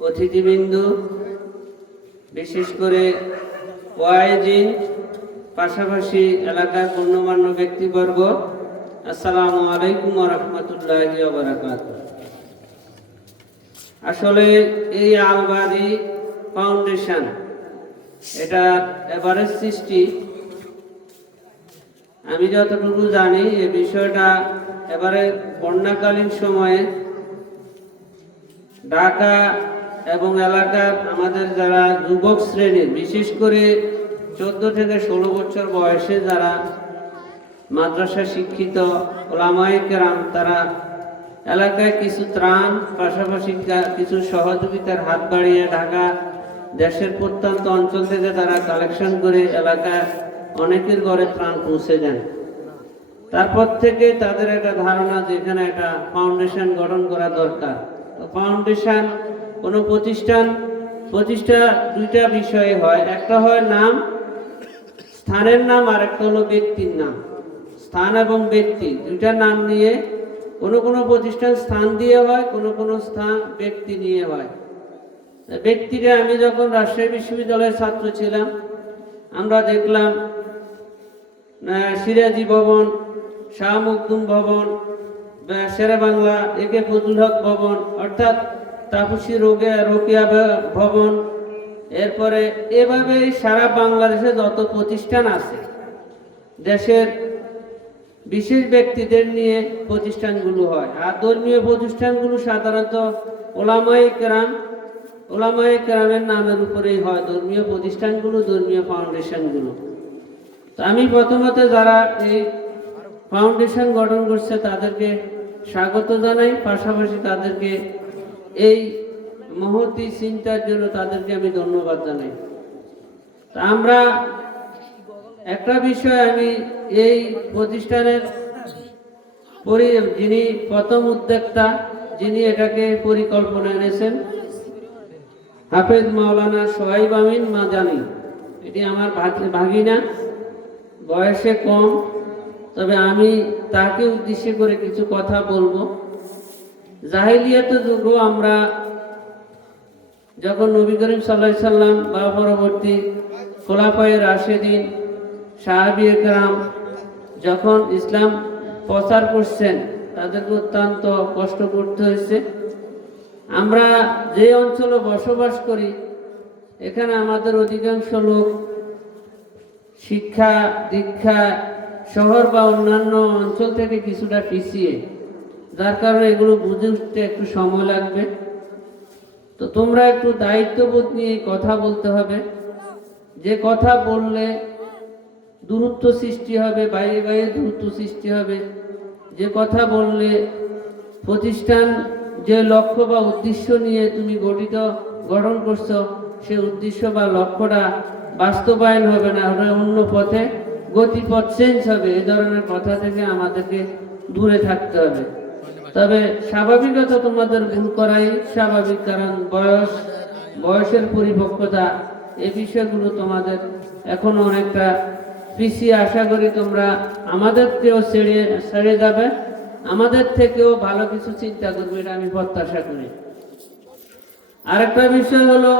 অতিথিবৃন্দ, বিশেষ করে ওয়াইজিন পাশাপাশি এলাকার গণ্যমান্য ব্যক্তিবর্গ, আসসালামু আলাইকুম রহমতুল্লাহ বারাকাত আসলে এই আলবাদি ফাউন্ডেশন, এটা এবারের সৃষ্টি। আমি যতটুকু জানি, এ বিষয়টা এবারে বন্যাকালীন সময়ে ঢাকা এবং এলাকার আমাদের যারা যুবক শ্রেণির, বিশেষ করে চোদ্দ থেকে ষোলো বছর বয়সে যারা মাদ্রাসা শিক্ষিত ওলামায়ে কেরাম, তারা এলাকায় কিছু ত্রাণ, পাশাপাশি কিছু সহযোগিতার হাত বাড়িয়ে ঢাকা দেশের প্রত্যন্ত অঞ্চল থেকে তারা কালেকশন করে এলাকায় অনেকের ঘরে ত্রাণ পৌঁছে দেন। তারপর থেকে তাদের একটা ধারণা যে এখানে একটা ফাউন্ডেশন গঠন করা দরকার। ফাউন্ডেশন কোনো প্রতিষ্ঠান, প্রতিষ্ঠা দুইটা বিষয়ে হয়। একটা হয় নাম, স্থানের নাম, আর একটা হলো ব্যক্তির নাম। স্থান এবং ব্যক্তি, দুইটা নাম নিয়ে কোনো কোনো প্রতিষ্ঠান স্থান দিয়ে হয়, কোনো কোনো স্থান ব্যক্তি নিয়ে হয়। ব্যক্তিরা আমি যখন রাজশাহী বিশ্ববিদ্যালয়ের ছাত্র ছিলাম, আমরা দেখলাম সিরাজি ভবন, শাহ মুকদুম ভবন শেরে বাংলা, একে ফজলুল হক ভবন, অর্থাৎ তাপসী রোগে রোকিয়া ভবন। এরপরে এভাবে সারা বাংলাদেশে যত প্রতিষ্ঠান আছে, দেশের বিশেষ ব্যক্তিদের নিয়ে প্রতিষ্ঠানগুলো হয়। আর ধর্মীয় প্রতিষ্ঠানগুলো সাধারণত ওলামাই কেরাম ওলামাই কেরামের নামের উপরেই হয় ধর্মীয় প্রতিষ্ঠানগুলো, ধর্মীয় ফাউন্ডেশনগুলো। তো আমি প্রথমত যারা এই ফাউন্ডেশন গঠন করছে তাদেরকে স্বাগত জানাই। পাশাপাশি তাদেরকে এই মহতি চিন্তার জন্য তাদেরকে আমি ধন্যবাদ জানাই। আমরা একটা বিষয় আমি এই প্রতিষ্ঠানের পরি, যিনি প্রথম উদ্যোক্তা, যিনি এটাকে পরিকল্পনা এনেছেন, হাফেজ মাওলানা সোহাইব আমিন মা জানি এটি আমার ভাগ- ভাগিনা। বয়সে কম। তবে আমি তাকে উদ্দেশ্য করে কিছু কথা বলব। জাহিলিয়াত যুগ আমরা যখন নবী করিম সাল্লাহ সাল্লাম বা পরবর্তী খোলাফায় রাশেদিন, সাহাবি একরাম যখন ইসলাম প্রচার করছেন, তাদেরকে অত্যন্ত কষ্ট করতে হয়েছে। আমরা যে অঞ্চলে বসবাস করি, এখানে আমাদের অধিকাংশ লোক শিক্ষা, দীক্ষা শহর বা অন্যান্য অঞ্চল থেকে কিছুটা পিছিয়ে, যার কারণে এগুলো বুঝে উঠতে একটু সময় লাগবে। তো তোমরা একটু দায়িত্ববোধ নিয়ে কথা বলতে হবে। যে কথা বললে দূরত্ব সৃষ্টি হবে, বাইরে বাইরে দূরত্ব সৃষ্টি হবে। যে কথা বললে প্রতিষ্ঠান যে লক্ষ্য বা উদ্দেশ্য নিয়ে তুমি গঠিত, গঠন করছ, সে উদ্দেশ্য বা লক্ষ্যটা বাস্তবায়ন হবে না অন্য পথে। গতিপথ চেঞ্জ হবে এই ধরনের কথা থেকে আমাদেরকে দূরে থাকতে হবে। তবে স্বাভাবিকত তোমাদের ভুল করাই স্বাভাবিক কারণ বয়স বয়সের পরিপক্কতা এই বিষয়গুলো তোমাদের এখনও অনেকটা পিছিয়ে আশা করি তোমরা আমাদেরকেও ছেড়ে ছেড়ে যাবে। আমাদের থেকেও ভালো কিছু চিন্তা করবে এটা আমি প্রত্যাশা করি। আরেকটা বিষয় হলো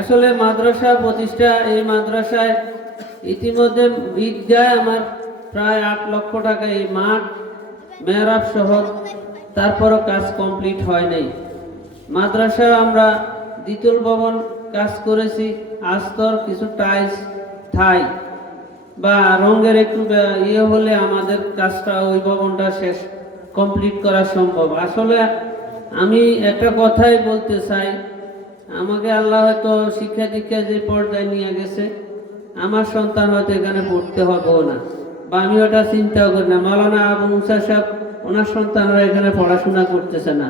আসলে মাদ্রাসা প্রতিষ্ঠা এই মাদ্রাসায় ইতিমধ্যে বিদ্যায় আমার প্রায় আট লক্ষ টাকা এই মাঠ, মেহরাব সহ তারপরও কাজ কমপ্লিট হয় নাই। মাদ্রাসা আমরা দ্বিতল ভবন কাজ করেছি, আস্তর, কিছু টাইলস থাই বা রঙের একটু ইয়ে হলে আমাদের কাজটা ওই ভবনটা শেষ, কমপ্লিট করা সম্ভব। আসলে আমি একটা কথাই বলতে চাই, আমাকে আল্লাহ হয়তো শিক্ষা দীক্ষা যে পর্যায়ে নিয়ে গেছে আমার সন্তান হয়তো এখানে পড়তে হবেও না। বা আমি ওটা চিন্তাও করি না। মাওলানা আবু মুসা সাহেব, ওনার সন্তানরা এখানে পড়াশোনা করতেছে না।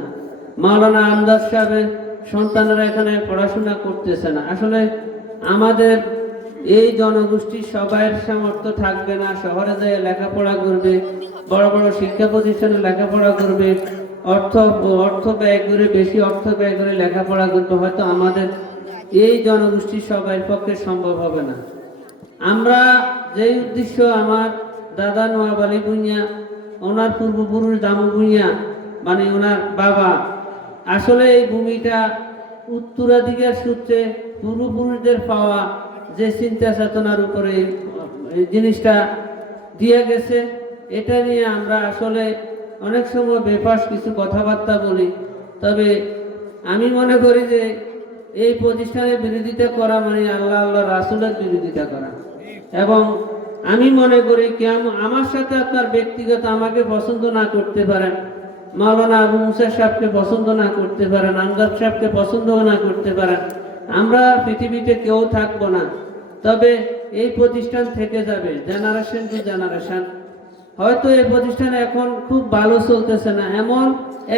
মাওলানা আমদাদ সাহেবের সন্তানরা এখানে পড়াশোনা করতেছে না। আসলে আমাদের এই জনগোষ্ঠীর সবাই সামর্থ্য থাকবে না। শহরে যেয়ে লেখাপড়া করবে, বড় বড় শিক্ষা প্রতিষ্ঠানে লেখাপড়া করবে, অর্থ অর্থ ব্যয় করে, বেশি অর্থ ব্যয় করে লেখাপড়া করবে হয়তো আমাদের এই জনগোষ্ঠীর সবাই পক্ষে সম্ভব হবে না। আমরা যেই উদ্দেশ্য আমার দাদা নোয়াব আলী ভুঁইয়া, ওনার পূর্বপুরুষ দামু ভুঁইয়া মানে ওনার বাবা, আসলে এই ভূমিটা উত্তরাধিকার সূত্রে পূর্বপুরুষদের পাওয়া যে চিন্তা চেতনার উপরে জিনিসটা দিয়ে গেছে, এটা নিয়ে আমরা আসলে অনেক সময় বেপাস কিছু কথাবার্তা বলি। তবে আমি মনে করি যে এই প্রতিষ্ঠানের বিরোধিতা করা মানে আল্লাহ আল্লাহ রাসুলের বিরোধিতা করা। এবং আমি মনে করি কেমন আমার সাথে আপনার ব্যক্তিগত আমাকে পছন্দ না করতে পারেন। মাওলানা আবু মুসা সাহেবকে পছন্দ না করতে পারেন, আমজাদ সাহেবকে পছন্দ না করতে পারেন। আমরা পৃথিবীতে কেউ থাকব না। তবে এই প্রতিষ্ঠান থেকে যাবে, জেনারেশন টু জেনারেশন। হয়তো এই প্রতিষ্ঠান এখন খুব ভালো চলতেছে না, এমন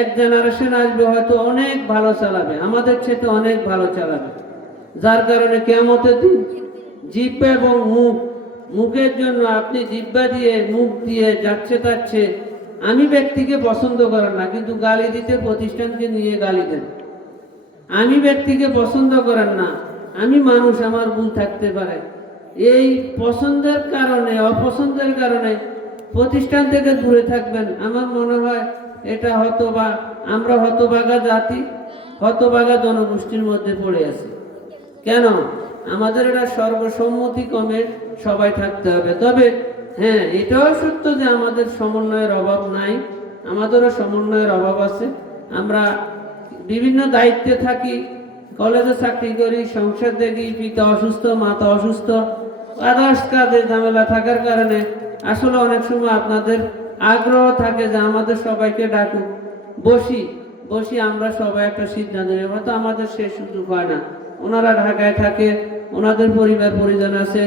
এক জেনারেশন আসবে হয়তো অনেক ভালো চালাবে, আমাদের সাথে অনেক ভালো চালাবে। যার কারণে কেমতের দিন জিব্বা এবং মুখ, মুখের জন্য আপনি জিব্বা দিয়ে মুখ দিয়ে যাচ্ছে তাচ্ছে, আমি ব্যক্তিকে পছন্দ করেন না, কিন্তু গালি দিতে প্রতিষ্ঠানকে নিয়ে গালি দেন। আমি ব্যক্তিকে পছন্দ করেন না, আমি মানুষ, আমার ভুল থাকতে পারে। এই পছন্দের কারণে, অপছন্দের কারণে প্রতিষ্ঠান থেকে দূরে থাকবেন। আমার মনে হয় এটা হতবা, আমরা হতবাগা জাতি, হতবাগা জনগোষ্ঠীর মধ্যে পড়ে আছি। কেন? আমাদের এটা সর্বসম্মতি কমে সবাই থাকতে হবে। তবে হ্যাঁ এটাও সত্য যে আমাদের সমন্বয়ের অভাব নাই, আমাদেরও সমন্বয়ের অভাব আছে। আমরা বিভিন্ন দায়িত্বে থাকি, কলেজে চাকরি করি সংসার দেখি পিতা অসুস্থ, মাতা অসুস্থ আদার্স কাজে ঝামেলা থাকার কারণে আসলে অনেক সময় আপনাদের আগ্রহ থাকে যে আমাদের সবাইকে ডাকুক। বসি বসি আমরা সবাই একটা সিদ্ধান্ত নেব। তো আমাদের সে সুযোগ হয় না। ওনারা ঢাকায় থাকে ওনাদের পরিবার, পরিজন আছে।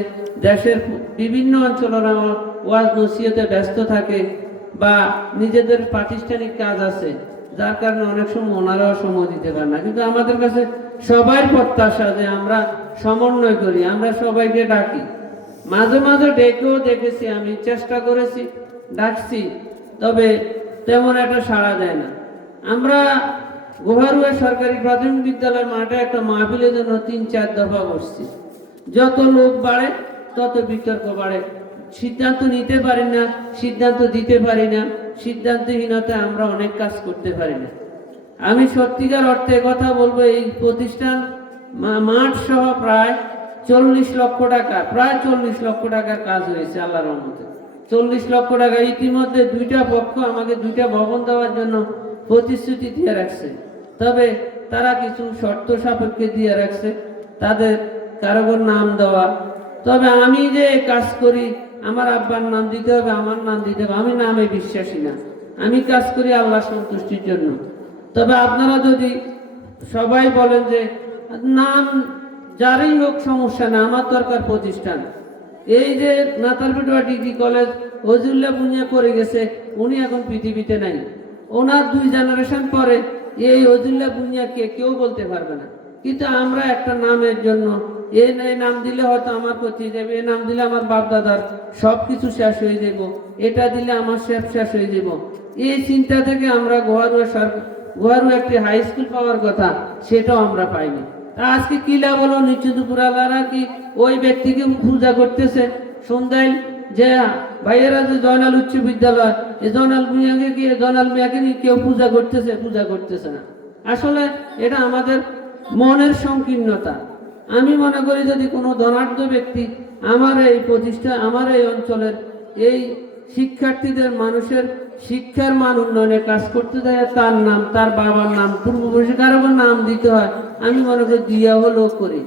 দেশের বিভিন্ন অঞ্চলের আমার ওয়াজ নসিহতে ব্যস্ত থাকে বা নিজেদের প্রাতিষ্ঠানিক কাজ আছে, যার কারণে অনেক সময় ওনারাও সময় দিতে পারে না। কিন্তু আমাদের কাছে সবাই প্রত্যাশা যে আমরা সমন্বয় করি, আমরা সবাইকে ডাকি। মাঝে মাঝে ডেকেও দেখেছি, আমি চেষ্টা করেছি, ডাকছি, তবে তেমন একটা সাড়া দেয় না। আমরা গোহারুয়া সরকারি প্রাথমিক বিদ্যালয় মাঠে একটা মাহফিলের জন্য তিন চার দফা বসছি। যত লোক বাড়ে, তত বিতর্ক বাড়ে। সিদ্ধান্ত নিতে পারি না, সিদ্ধান্ত দিতে পারি না, সিদ্ধান্তহীনতায় আমরা অনেক কাজ করতে পারি না। আমি সত্যিকার অর্থে কথা বলব, এই প্রতিষ্ঠান মাঠ সহ প্রায় চল্লিশ লক্ষ টাকা, প্রায় চল্লিশ লক্ষ টাকার কাজ হয়েছে আল্লাহর রহমতে। চল্লিশ লক্ষ টাকা। ইতিমধ্যে দুইটা পক্ষ আমাকে দুইটা ভবন দেওয়ার জন্য প্রতিশ্রুতি দিয়ে রাখছে। তবে তারা কিছু শর্ত সাপেক্ষে দিয়ে রাখছে, তাদের কারোর নাম দেওয়া। তবে আমি যে কাজ করি, আমার আব্বার নাম দিতে হবে, আমার নাম দিতে হবে, আমি নামে বিশ্বাসী না। আমি কাজ করি আল্লাহ সন্তুষ্টির জন্য। তবে আপনারা যদি সবাই বলেন যে, নাম যারই হোক সমস্যা না, আমার দরকার প্রতিষ্ঠান। এই যে নাতালপিটোয়া ডিগ্রি কলেজ হজুল্লাহ বুনিয়া করে গেছে, উনি এখন পৃথিবীতে নাই। ওনার দুই জেনারেশন পরে এই হজুল্লাহ বুনিয়াকে কেউ বলতে পারবে না। কিন্তু আমরা একটা নামের জন্য, এ এই নাম দিলে হয়তো আমার ক্ষতি যাবে, এ নাম দিলে আমার বাপ দাদার সব কিছু শেষ হয়ে যাব এটা দিলে আমার শেষ শেষ হয়ে যাব এই চিন্তা থেকে আমরা গোয়ারুয়া সরকার গোয়ারু একটি হাই স্কুল পাওয়ার কথা, সেটাও আমরা পাইনি। আজকে কি লাভ হলো নিচু দুপুরালারা কি ওই ব্যক্তিকে পূজা করতেছে? সন্ধ্যায় যে ভাইয়েরা যে জয়নাল উচ্চ বিদ্যালয় এই জয়নাল মিয়াকে গিয়ে, জয়নাল মিয়াকে নিয়ে কেউ পূজা করতেছে পূজা করতেছে না। আসলে এটা আমাদের মনের সংকীর্ণতা। আমি মনে করি যদি কোনো ধনাঢ্য ব্যক্তি আমার এই প্রতিষ্ঠা, আমার এই অঞ্চলের এই শিক্ষার্থীদের মানুষের শিক্ষার মান উন্নয়নে কাজ করতে দেয়, তার নাম, তার বাবার নাম, পূর্বপুরুষের কারও নাম দিতে হয়, আমি মনে করি দিয়া হলেও করি।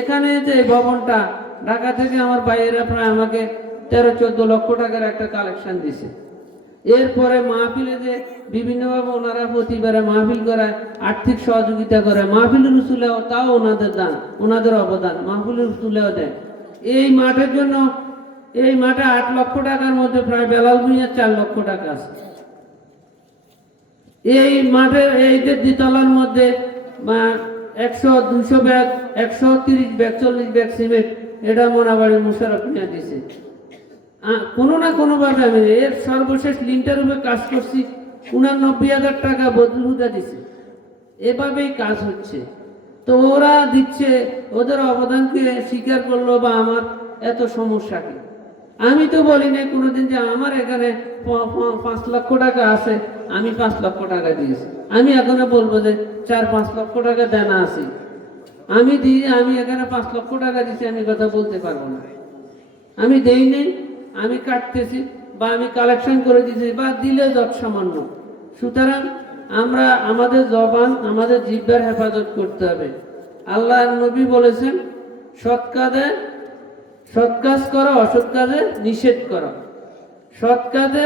এখানে যে ভবনটা, ঢাকা থেকে আমার ভাইয়েরা প্রায় আমাকে তেরো চোদ্দ লক্ষ টাকার একটা কালেকশন দিছে। এরপরে মাহফিলে যে বিভিন্নভাবে ওনারা প্রতিবারে মাহফিল করে আর্থিক সহযোগিতা করে মাহফিলের উসুলেও তাও ওনাদের দান, ওনাদের অবদান, মাহফিলের উসুলেও দেয় এই মাঠের জন্য, এই মাঠে আট লক্ষ টাকার মধ্যে প্রায় বেলাল ভুঁইয়ার চার লক্ষ টাকা আছে। এই মাঠের এই যে দ্বিতলার মধ্যে একশো দুশো ব্যাগ, একশো তিরিশ ব্যাগ, চল্লিশ ব্যাগ সিমেন্ট, এটা মোনাবাড়ি মুশারফ নিয়ে দিছে। কোনো না কোনোভাবে এর সর্বশেষ লিনটার উপরে কাজ করছি। উনানব্বই হাজার টাকা বদলুদা দিছে। এভাবেই কাজ হচ্ছে। তো ওরা দিচ্ছে, ওদের অবদানকে স্বীকার করল বা আমার এত সমস্যা কি আমি তো বলি না কোনোদিন যে আমার এখানে পাঁচ লক্ষ টাকা আছে, আমি পাঁচ লক্ষ টাকা দিয়েছি। আমি এখানে বলব যে চার, পাঁচ লক্ষ টাকা দেনা আছে। আমি দিই আমি এখানে পাঁচ লক্ষ টাকা দিচ্ছি আমি কথা বলতে পারব না। আমি দেই নেই। আমি কাটতেছি বা আমি কালেকশন করে দিতেছি বা দিলে যত সামান্য। সুতরাং আমরা আমাদের জবান, আমাদের জিব্বার হেফাজত করতে হবে। আল্লাহ নবী বলেছেন, সৎ কাজে সৎ কাজ করো, অসৎ কাজে নিষেধ করা। সৎ কাজে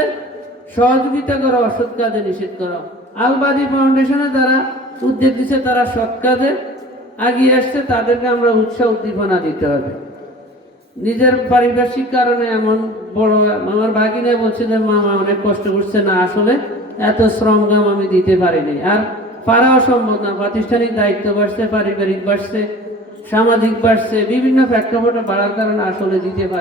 সহযোগিতা করা, অসৎ কাজে নিষেধ করা। আলবাদি ফাউন্ডেশনে যারা উদ্যোগ দিচ্ছে তারা সৎ কাজে এগিয়ে আসছে, তাদেরকে আমরা উৎসাহ উদ্দীপনা দিতে হবে। নিজের পারিপার্শ্বিক কারণে এমন বড় আমার ভাগিনে বলছে যে, মামা অনেক কষ্ট করছে না, আসলে এত শ্রমগাম আমি দিতে পারিনি। আর পারাও সম্ভব না, প্রাতিষ্ঠানিক দায়িত্ব বাড়ছে, পারিবারিক বাড়ছে, সামাজিক বাড়ছে, বিভিন্ন প্রেক্ষাপটে বাড়ার কারণে আসলে দিতে পারি